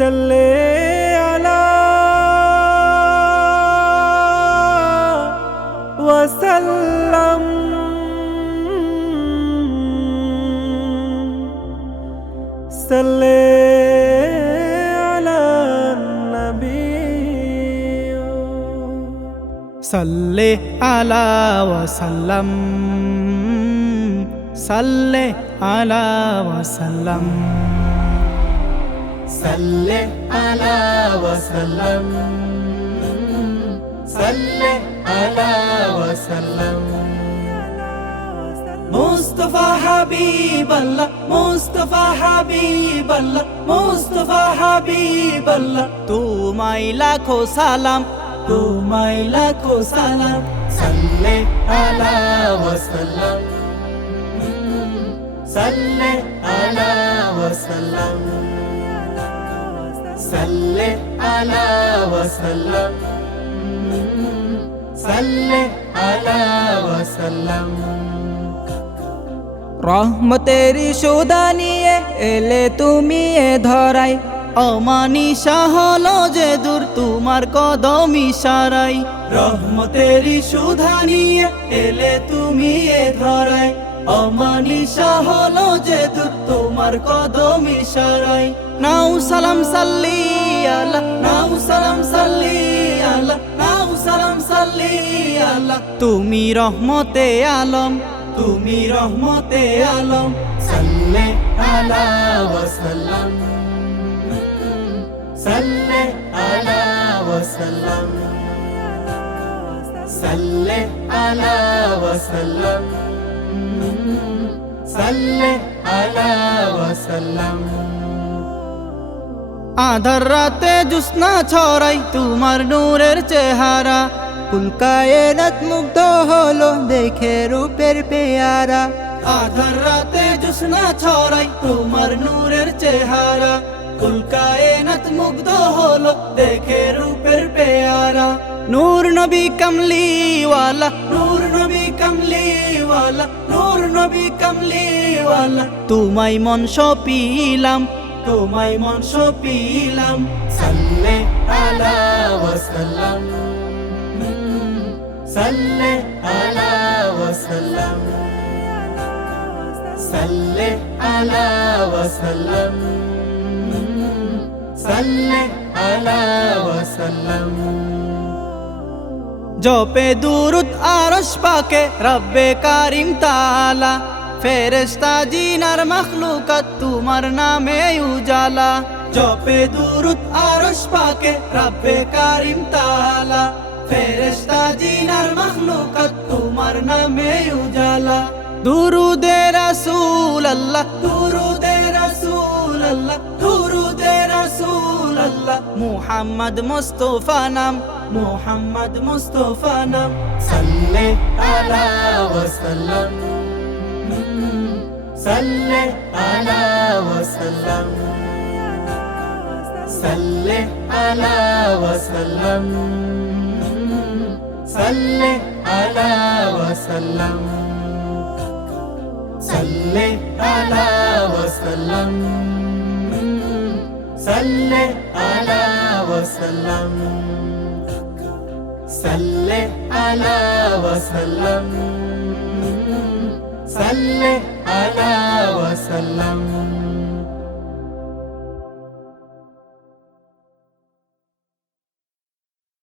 صل على وسلم صل على النبي صل على وسلم صل على وسلم صل على وسلم صل على وسلم মুস্তফা হাবিবাল্লাহ মুস্তফা হাবিবাল্লাহ মুস্তফা হাবিবাল্লাহ। তোমায় লাখো সালাম, তোমায় লাখো সালাম। সাল্লে আলা ওয়াসাল্লাম। সাল্লে আলা ওয়াসাল্লাম। সাল্লে আলা ওয়াসাল্লাম রহমতের সুদা নিয়ে এলে তুমি এ ধরাই। অমানি হলো যে দূর, তোমার কদম ইশারাই। রহমতের সুধা নিয়ে এলে তুমি এ ধরাই। হলো যে দূর, তোমার নাও সালাম সাল্লি আল্লাহ, নাও তুমি রহমতে আলম, তুমি রহমতে আলম, সাল্লে আলা ওয়াসাল্লাম। সাল্লে আলা ওয়াসাল্লাম। সাল্লে আলা ওয়াসাল্লাম। সাল্লে আলা ওয়াসাল্লাম। আধার রাতে জুসনা ছড়াই তোমার নূরের চেহারা। কুলকায়নাত মুগ্ধ হলো দেখে রূপের পেয়ারা। আধার রাতে জুসনা ছড়াই তোমার নূরের চেহারা। কুলকায়নাত মুগ্ধ হলো দেখে রূপের পেয়ারা। নূর নবী কমলিওয়ালা, নূর নবী কমলিওয়ালা, নূর নবী কমলিওয়ালা, তোমায় মন সপিলাম। তোমায় মন সপিলাম। সাল্লে আলা ওয়াসাল্লাম। সাল্লে আলা ওয়াসাল্লাম। সাল্লে আলা ওয়াসাল্লাম। সাল্লে আলা ওয়াসাল্লাম। জপে দুরুদ আরশ পাকে, রব্বে কারিম তালা ফেরেস্তা জিনার মখলুকাত তোমার নামে উজালা। জপে দুরুত আরশ পাকে রব্বে কারিম তালা। ফেরেস্তা জিনার মখলুকাত তোমার নামে উজালা। দুরুদে রাসূল আল্লাহ, দুরুদে রাসূল আল্লাহ, দুরুদে রাসূল আল্লাহ। মুহাম্মদ মুস্তাফা নাম, মুহাম্মদ মুস্তাফা নাম। সাল্লে আলা ওয়া সাল্লাম। صل على وسلم صل على وسلم صل على وسلم صل على وسلم صل على وسلم صل على وسلم صل على وسلم